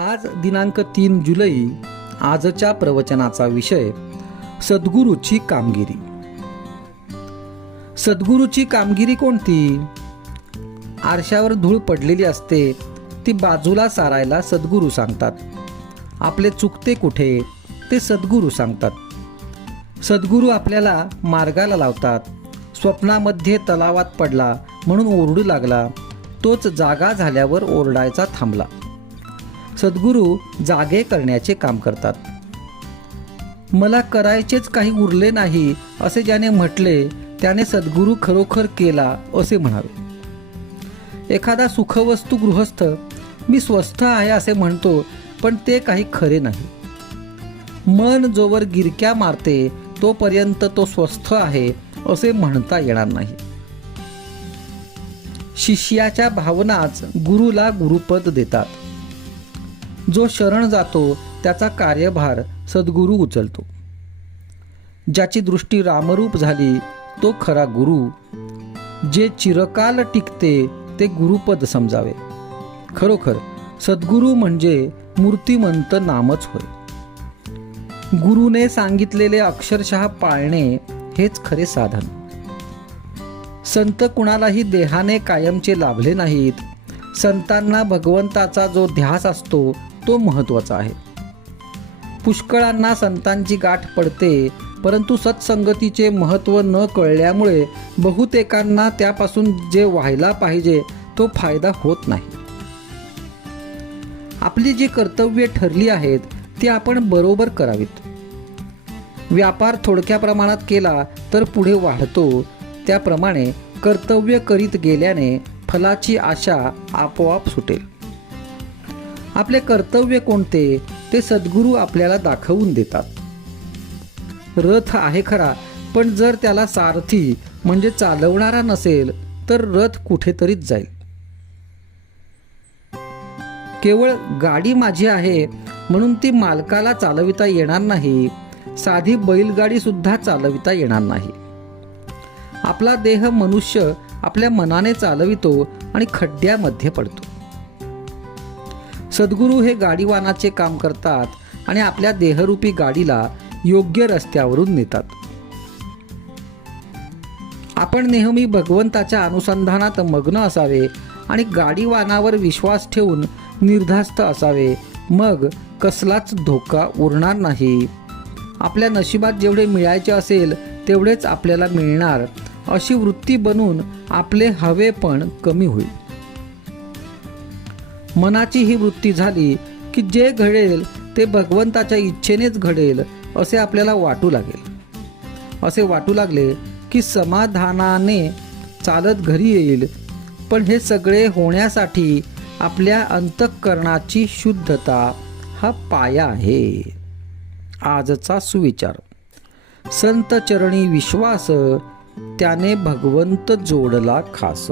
आज दिनांक 3 जुलै. आजच्या प्रवचनाचा विषय सद्गुरूची कामगिरी. सद्गुरूची कामगिरी कोणती? आरशावर धूळ पडलेली असते, ती बाजूला सारायला सद्गुरू सांगतात. आपले चुकते कुठे ते सद्गुरू सांगतात. सद्गुरू आपल्याला मार्गाला लावतात. स्वप्नामध्ये तलावात पडला म्हणून ओरडू लागला, तोच जागा झाल्यावर ओरडायचा थांबला. सद्गुरू जागे करण्याचे काम करतात. मला करायचेच काही उरले नाही असे ज्याने म्हटले त्याने सद्गुरू खरोखर केला असे म्हणावे. एखादा सुखवस्तू गृहस्थ मी स्वस्थ आहे असे म्हणतो, पण ते काही खरे नाही. मन जोवर गिरक्या मारते तोपर्यंत तो स्वस्थ आहे असे म्हणता येणार नाही. शिष्याच्या भावनाच गुरुला गुरुपद देतात. जो शरण जातो त्याचा कार्यभार सद्गुरू उचलतो. ज्याची दृष्टी रामरूप झाली तो खरा गुरु. जे चिरकाल टिकते ते गुरुपद समजावे. खरोखर सद्गुरू म्हणजे मूर्तिमंत नामच होय. गुरुने सांगितलेले अक्षरशः पाळणे हेच खरे साधन. संत कुणालाही देहाने कायमचे लाभले नाहीत. संतांना भगवंताचा जो ध्यास असतो तो महत्त्वाचा आहे. पुष्कळांना संतांची गाठ पडते, परंतु सत्संगतीचे महत्त्व न कळल्यामुळे बहुतेकांना त्यापासून जे व्हायला पाहिजे तो फायदा होत नाही. आपली जी कर्तव्ये ठरली आहेत ती आपण बरोबर करावीत. व्यापार थोडक्या प्रमाणात केला तर पुढे वाढतो. त्याप्रमाणे कर्तव्य करीत गेल्याने फलाची आशा आपोआप सुटेल. आपले कर्तव्य कोणते ते सद्गुरू आपल्याला दाखवून देतात. रथ आहे खरा, पण जर त्याला सारथी म्हणजे चालवणारा नसेल तर रथ कुठेतरीच जाईल. केवळ गाडी माझी आहे म्हणून ती मालकाला चालविता येणार नाही. साधी बैलगाडी सुद्धा चालविता येणार नाही. आपला देह मनुष्य आपल्या मनाने चालवितो आणि खड्ड्यामध्ये पडतो. सद्गुरू हे गाडीवानाचे काम करतात आणि आपल्या देहरूपी गाडीला योग्य रस्त्यावरून नेतात. आपण नेहमी भगवंताच्या अनुसंधानात मग्न असावे आणि गाडीवानावर विश्वास ठेवून निर्धास्त असावे. मग कसलाच धोका उरणार नाही. आपल्या नशिबात जेवढे मिळायचे असेल तेवढेच आपल्याला मिळणार अशी वृत्ती बनून आपले हवे पण कमी होईल. मनाची ही वृत्ती झाली की जे घडेल ते भगवंताच्या इच्छेनेच घडेल असे आपल्याला वाटू लागेल. असे वाटू लागले की समाधानाने चालत घरी येईल. पण हे सगळे होण्यासाठी आपल्या अंतःकरणाची शुद्धता हा पाया आहे. आजचा सुविचार. संत चरणी विश्वास, त्याने भगवंत जोडला खास.